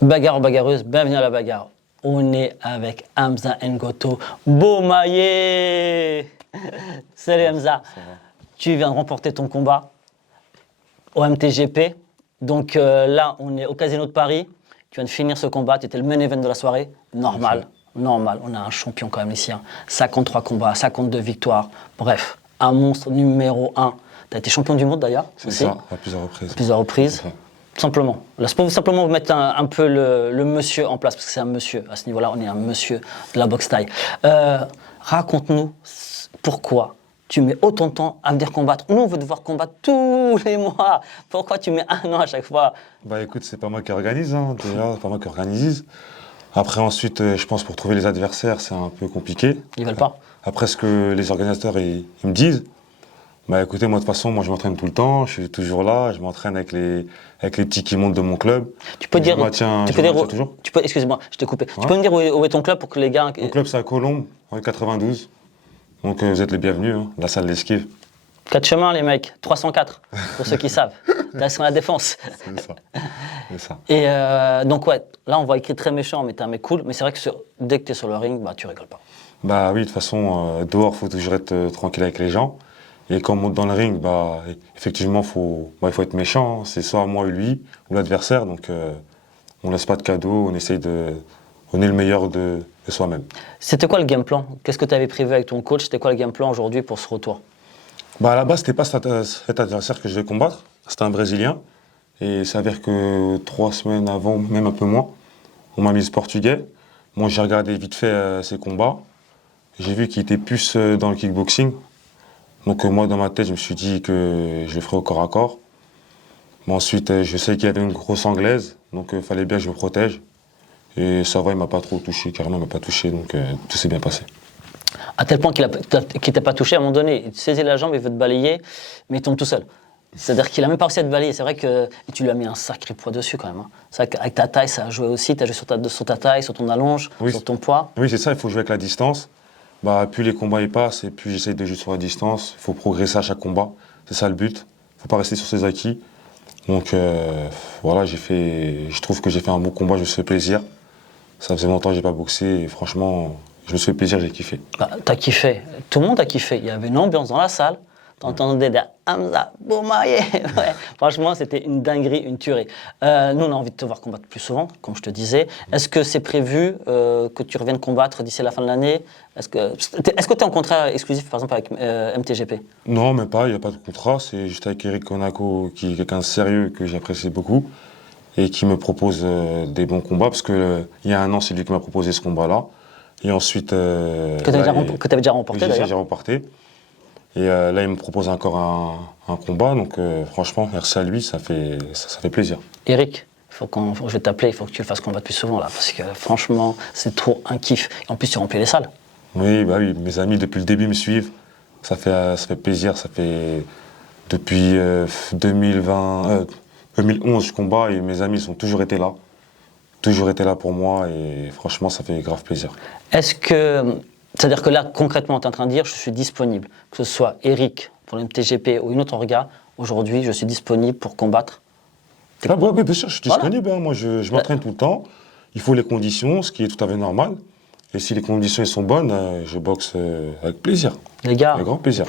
Bagarre bagarreuse, bienvenue à la bagarre. On est avec Hamza Ngoto Bomaye. Salut Hamza. Tu viens de remporter ton combat au MTGP. Donc là, on est au Casino de Paris. Tu viens de finir ce combat, tu étais le main event de la soirée. Normal. On a un champion quand même ici. 53 combats, 52 victoires. Bref, un monstre numéro 1. Tu as été champion du monde d'ailleurs. C'est ça, à plusieurs reprises. Plusieurs reprises. Simplement. Là, c'est pour simplement vous mettre un peu le monsieur en place, parce que c'est un monsieur. À ce niveau-là, on est un monsieur de la boxe thaï. Raconte-nous pourquoi tu mets autant de temps à venir combattre. Nous, on veut devoir combattre tous les mois. Pourquoi tu mets un an à chaque fois? Bah écoute, c'est pas moi qui organise, déjà, c'est pas moi qui organise. Après, ensuite, je pense pour trouver les adversaires, c'est un peu compliqué. Ils veulent pas. Après, ce que les organisateurs ils me disent, bah écoutez, moi de toute façon, moi je m'entraîne tout le temps, je suis toujours là, je m'entraîne avec les petits qui montent de mon club. Tu peux dire, toujours. Excuse-moi, je t'ai coupé. Ouais. Tu peux me dire où est ton club pour que les gars. Mon club, c'est à Colombes, en 92. Donc vous êtes les bienvenus, la salle d'esquive. 4 chemins, les mecs, 304, pour ceux qui savent. Là, c'est la défense. C'est ça. Et donc, ouais, là, on va écrire très méchant, mais t'es un mec cool. Mais c'est vrai que dès que t'es sur le ring, bah, tu rigoles pas. Bah oui, de toute façon, dehors, il faut toujours être tranquille avec les gens. Et quand on monte dans le ring, bah, effectivement, il faut être méchant. C'est soit moi ou lui, ou l'adversaire. Donc, on laisse pas de cadeaux, on essaye de donner le meilleur de soi-même. C'était quoi le game plan? Qu'est-ce que tu avais prévu avec ton coach? C'était quoi le game plan aujourd'hui pour ce retour? Bah, à la base, c'était pas cet adversaire que je vais combattre. C'était un Brésilien. Et il s'avère que 3 semaines avant, même un peu moins, on m'a mis ce Portugais. Moi, j'ai regardé vite fait ses combats. J'ai vu qu'il était plus dans le kickboxing. Donc moi, dans ma tête, je me suis dit que je le ferais au corps à corps. Mais ensuite, je sais qu'il y avait une grosse anglaise, donc il fallait bien que je me protège. Et ça va, il m'a pas trop touché, carrément, il m'a pas touché, donc tout s'est bien passé. À tel point qu'il t'a pas touché, à un moment donné, il te saisit la jambe, il veut te balayer, mais il tombe tout seul. C'est-à-dire qu'il a même pas réussi à te balayer. C'est vrai que tu lui as mis un sacré poids dessus quand même. C'est vrai qu'avec ta taille, ça a joué aussi. Tu as joué sur ta taille, sur ton allonge, sur ton poids. Oui, c'est ça, il faut jouer avec la distance. Bah, plus les combats y passent, et plus j'essaye de jouer sur la distance. Il faut progresser à chaque combat. C'est ça le but. Il ne faut pas rester sur ses acquis. Donc voilà, je trouve que j'ai fait un bon combat, je me suis fait plaisir. Ça faisait longtemps que je n'ai pas boxé et franchement, je me suis fait plaisir, j'ai kiffé. Bah, t'as kiffé. Tout le monde a kiffé. Il y avait une ambiance dans la salle. T'entendais des Hamza Bomaye. Ouais. Franchement, c'était une dinguerie, une tuerie. Nous, on a envie de te voir combattre plus souvent, comme je te disais. Est-ce que c'est prévu que tu reviennes combattre d'ici la fin de l'année? Est-ce que tu es en contrat exclusif, par exemple, avec MTGP? Non, même pas, il n'y a pas de contrat. C'est juste avec Eric Konako, qui est quelqu'un de sérieux que j'apprécie beaucoup et qui me propose des bons combats. Parce qu'il y a un an, c'est lui qui m'a proposé ce combat-là. Et ensuite. Que tu avais déjà remporté, d'ailleurs. J'ai remporté. Et là, il me propose encore un combat, donc franchement, merci à lui, ça fait plaisir. Eric, je vais t'appeler, il faut que tu le fasses combattre plus souvent, là, parce que franchement, c'est trop un kiff. Et en plus, tu remplis les salles. Oui, bah oui, mes amis, depuis le début, me suivent. Ça fait plaisir, ça fait depuis 2011, je combats, et mes amis, ils ont toujours été là. Toujours été là pour moi, et franchement, ça fait grave plaisir. C'est-à-dire que là, concrètement, tu es en train de dire, je suis disponible, que ce soit Eric pour le MTGP ou une autre orga, aujourd'hui, je suis disponible pour combattre. Oui, bien sûr, je suis disponible. Voilà. Moi, je m'entraîne tout le temps. Il faut les conditions, ce qui est tout à fait normal. Et si les conditions sont bonnes, je boxe avec plaisir. Les gars, avec grand plaisir.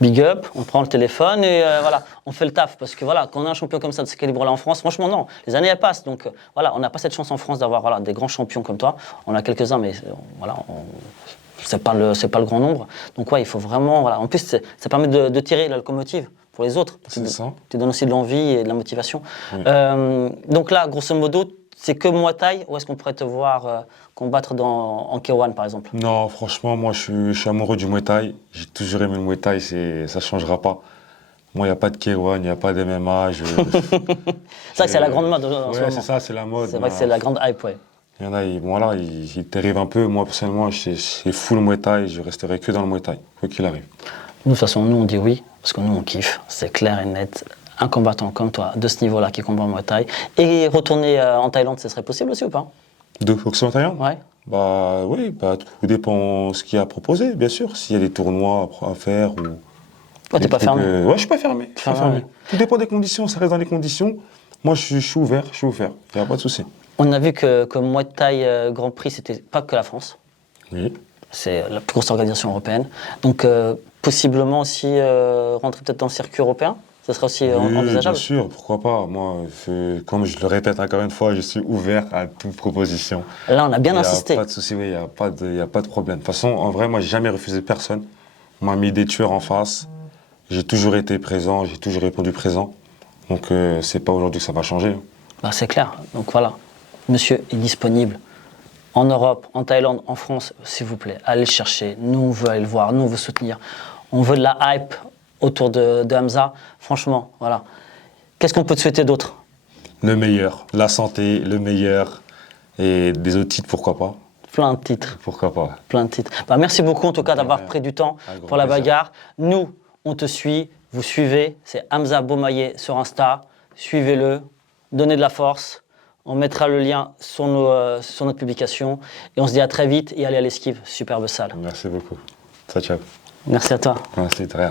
Big up, on prend le téléphone et voilà, on fait le taf. Parce que voilà, quand on a un champion comme ça de ce calibre-là en France, franchement, non, les années elles passent. Donc voilà, on n'a pas cette chance en France d'avoir des grands champions comme toi. On a quelques-uns, mais voilà, c'est pas le grand nombre. Donc ouais, il faut vraiment. Voilà. En plus, ça permet de tirer la locomotive pour les autres. C'est ça. Tu donnes aussi de l'envie et de la motivation. Oui. Donc là, grosso modo, c'est que Muay Thai ou est-ce qu'on pourrait te voir combattre en K1 par exemple? Non, franchement, moi je suis amoureux du Muay Thai. J'ai toujours aimé le Muay Thai, ça ne changera pas. Moi, il n'y a pas de K1, il n'y a pas d'MMA. C'est vrai que c'est la grande mode en ce moment. C'est ça, c'est la mode. C'est vrai que c'est la grande hype, ouais. Il y en a, ils dérivent un peu. Moi, personnellement, c'est full Muay Thai. Je resterai que dans le Muay Thai, quoi qu'il arrive. Nous, de toute façon, nous, on dit oui, parce que nous, on kiffe. C'est clair et net. Un combattant comme toi, de ce niveau-là, qui combat en Muay Thai. Et retourner en Thaïlande, ce serait possible aussi ou pas? De boxer en Thaïlande? Ouais. Bah oui, tout dépend ce qu'il y a à proposer, bien sûr. S'il y a des tournois à faire ou... Ouais, t'es pas fermé. Ouais, je suis pas fermé. Fermé. Tout dépend des conditions, ça reste dans les conditions. Moi, je suis ouvert, il n'y a pas de souci. On a vu que Muay Thai Grand Prix, c'était pas que la France. Oui. C'est la plus grosse organisation européenne. Donc, possiblement aussi rentrer peut-être dans le circuit européen. Ça serait aussi Oui, envisageable. bien sûr, pourquoi pas. Moi, comme je le répète encore une fois, je suis ouvert à toute proposition. Là, on a bien Il n'y a insisté. pas de souci, oui, il n'y a pas de problème. De toute façon, en vrai, moi, j'ai jamais refusé personne. On m'a mis des tueurs en face. J'ai toujours été présent, j'ai toujours répondu présent. Donc, c'est pas aujourd'hui que ça va changer. Bah, c'est clair. Donc voilà, monsieur est disponible en Europe, en Thaïlande, en France, s'il vous plaît. Allez le chercher. Nous, on veut aller le voir. Nous, on veut soutenir. On veut de la hype autour de Hamza. Franchement, voilà. Qu'est-ce qu'on peut te souhaiter d'autre? Le meilleur, la santé, le meilleur. Et des autres titres, pourquoi pas. Plein de titres. Pourquoi pas. Plein de titres. Bah, merci beaucoup en tout cas d'avoir rien. pris du temps Un grand pour la plaisir. bagarre. Nous, on te suit, vous suivez. C'est Hamza Bomaye sur Insta. Suivez-le, donnez de la force. On mettra le lien sur notre publication. Et on se dit à très vite et allez à l'esquive. Superbe salle. Merci beaucoup. Ciao, ciao. Merci à toi. Merci, de rien.